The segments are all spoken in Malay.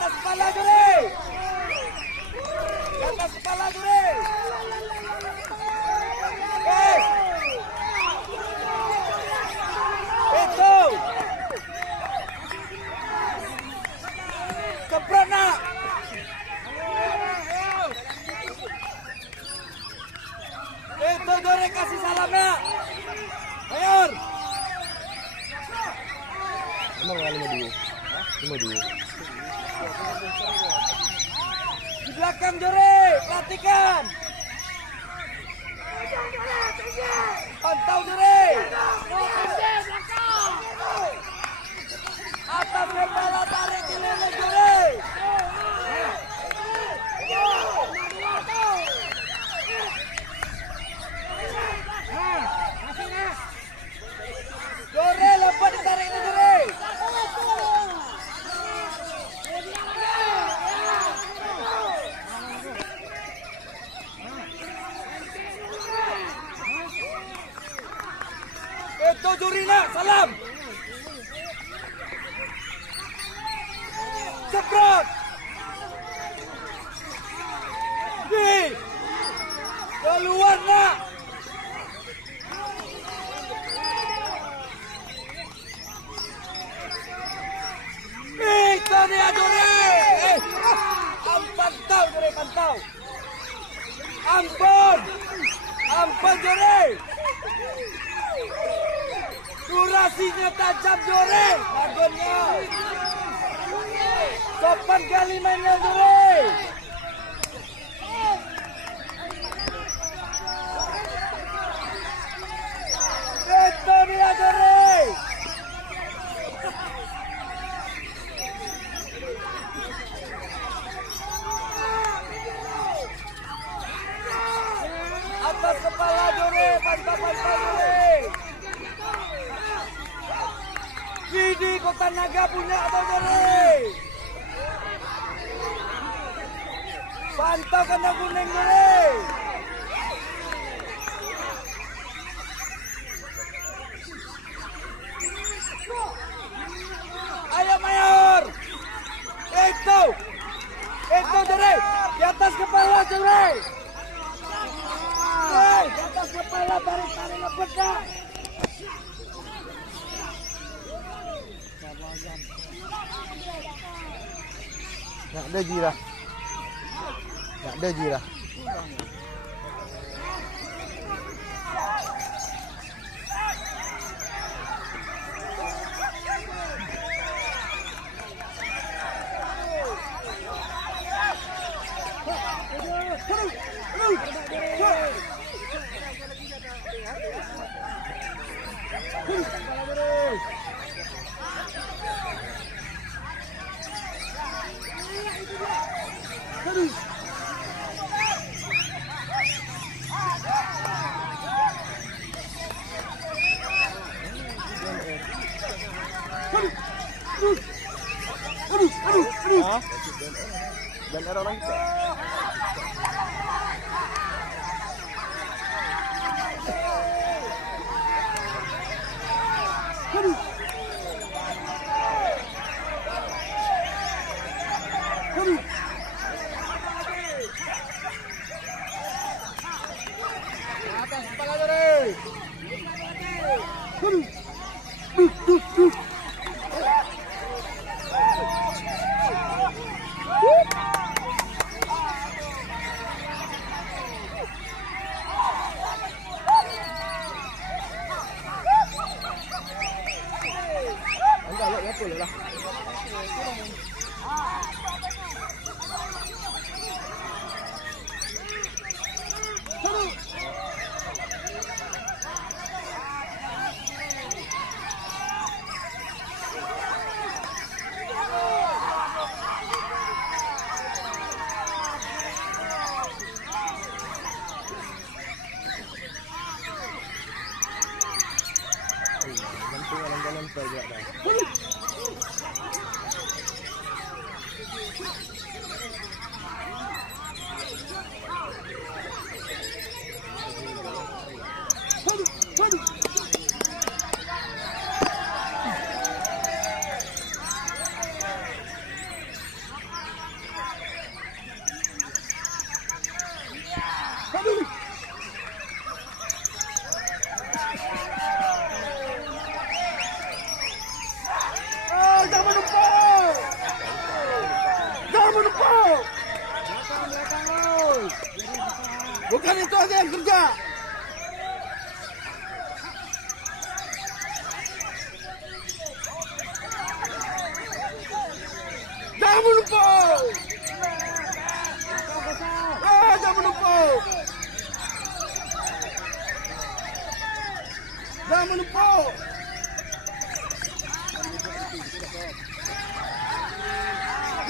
atas kepala Juri. Di atas kepala Juri. Itu. Cepat nak. Itu Juri kasih salamnya. Mayor. Emang kali dulu. Cuma dulu. Di belakang Juri, perhatikan. Pantau Juri. Atas kepala tarik keliling Juri. Juri lepas ditarik itu Juri. Itu Juri nak, salam. Cepat. Di. Keluar nak. Itu dia Juri. Pantau Juri, pantau. Ampun. Ampun Juri. Durasinya tajam Juri. Bagonnya. Sopan kali mainnya Juri. Itu dia Juri. Atas kepala Juri, pantau-pantau Juri. Ini Kota Naga punya atau Juri? Pantau kandang kuning Juri. Ayo Mayor. Itu Juri. Di atas kepala Juri. Di atas kepala tarik lepas dah. Tak ada jirah. Tak ada jirah. Dan ada orang kita. Atas kepala Juri. Boleh lah. Nanti jalan-jalan saja dah. Bukan itu aja yang kerja. Jangan menumpuk. Jangan menumpuk. Jangan menumpuk.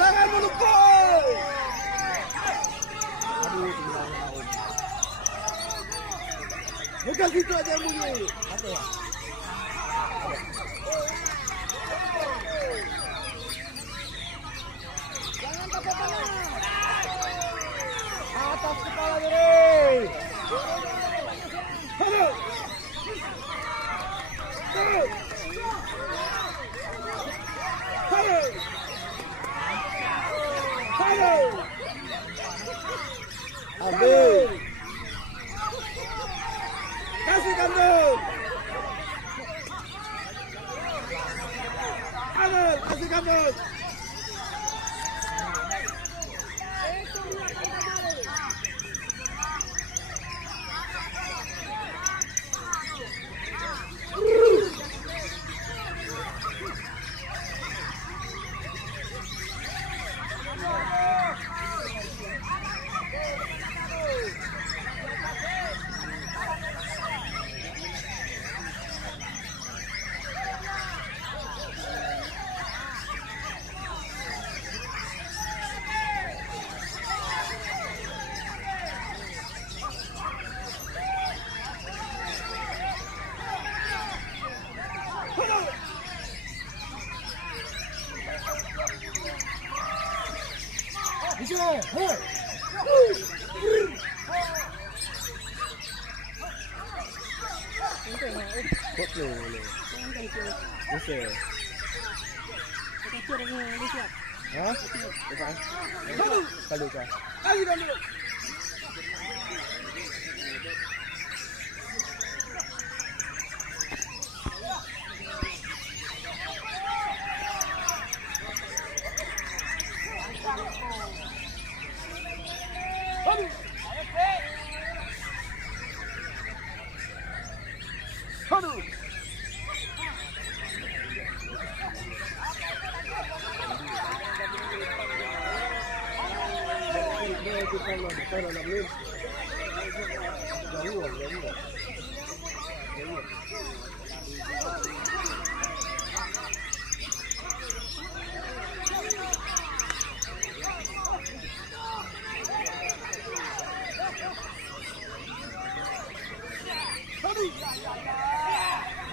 Jangan menumpuk. Bukan situ aja yang bunyi. Jangan pakai tangan. Atas kepala diri. Halo. Halo. Halo. Halo. Ambil. Kasih kandung. Ambil. Kasih kandung. Betul. Betul. Hah? Kalau kah? Ayo dulu. Aduh.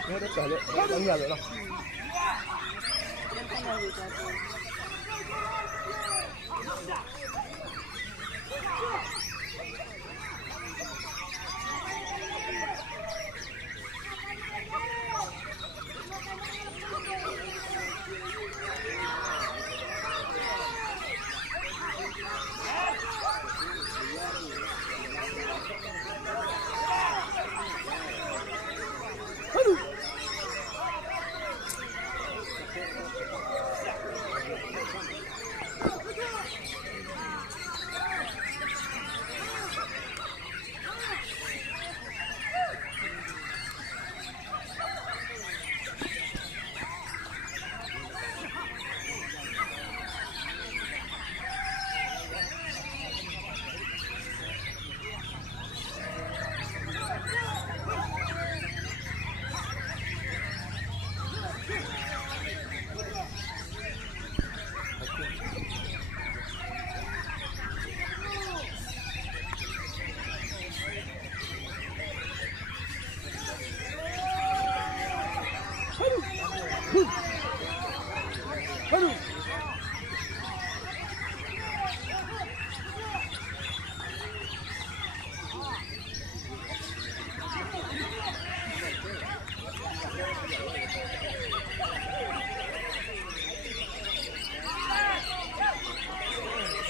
Nó rất là lệ, nó nhiều rồi đâu.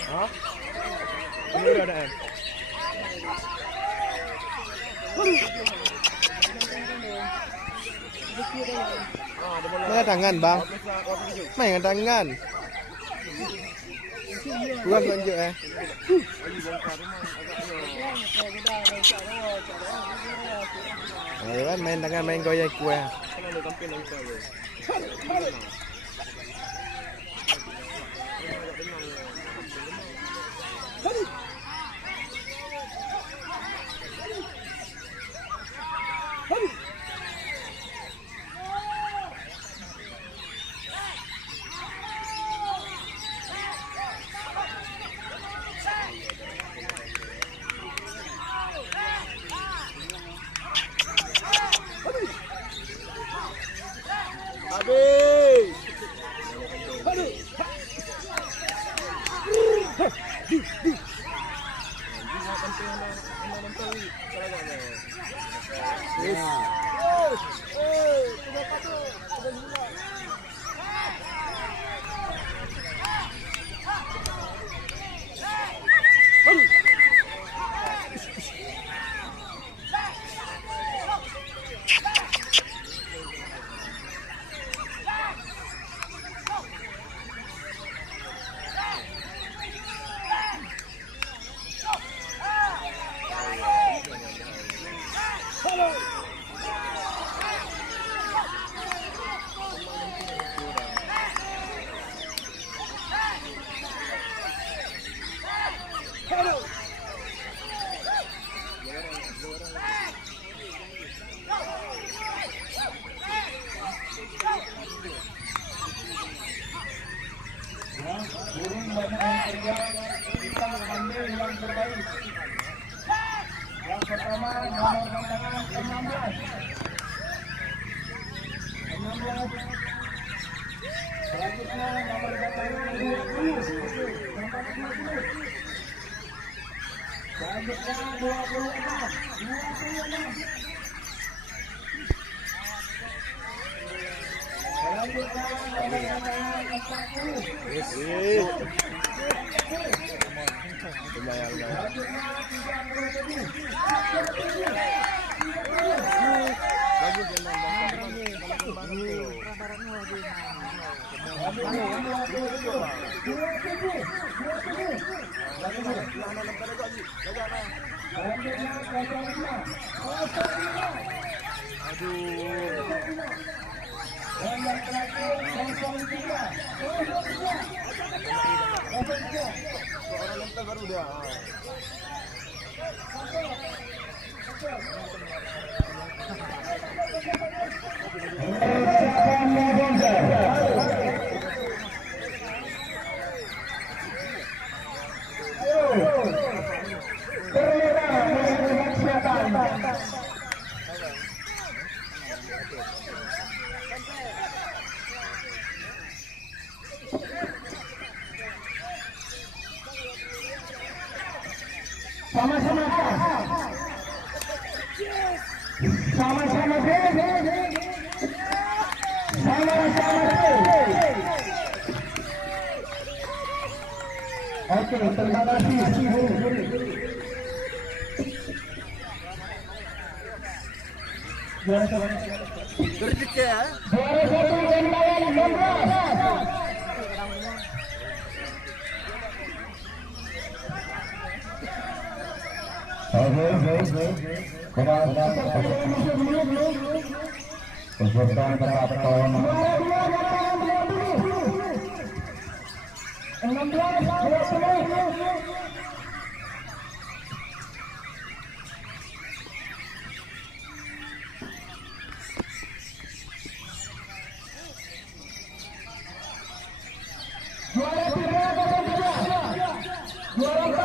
Hả? Ini udah ada em. Mana tangan bang? Main dengan tangan. Bukan tunjuk Kan main tangan, main goyang kuih. Habis. Yang pertama nomor gantangan 16. Selanjutnya nomor gantangan 20. Selanjutnya 26. Selanjutnya nomor gantangan 40. Sama-sama Oke, terima kasih. Juara satu Gembayan 16. Kesulitan tetap kawan. 16. Juara 3, juara 4.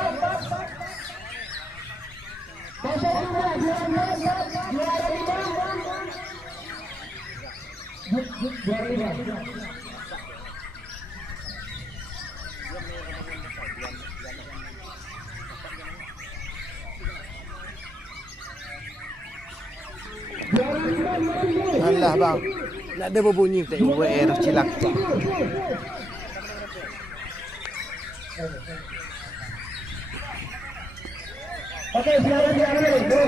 Alah bang, nak ada berbunyi tak buat error cilak. Oke, silakan.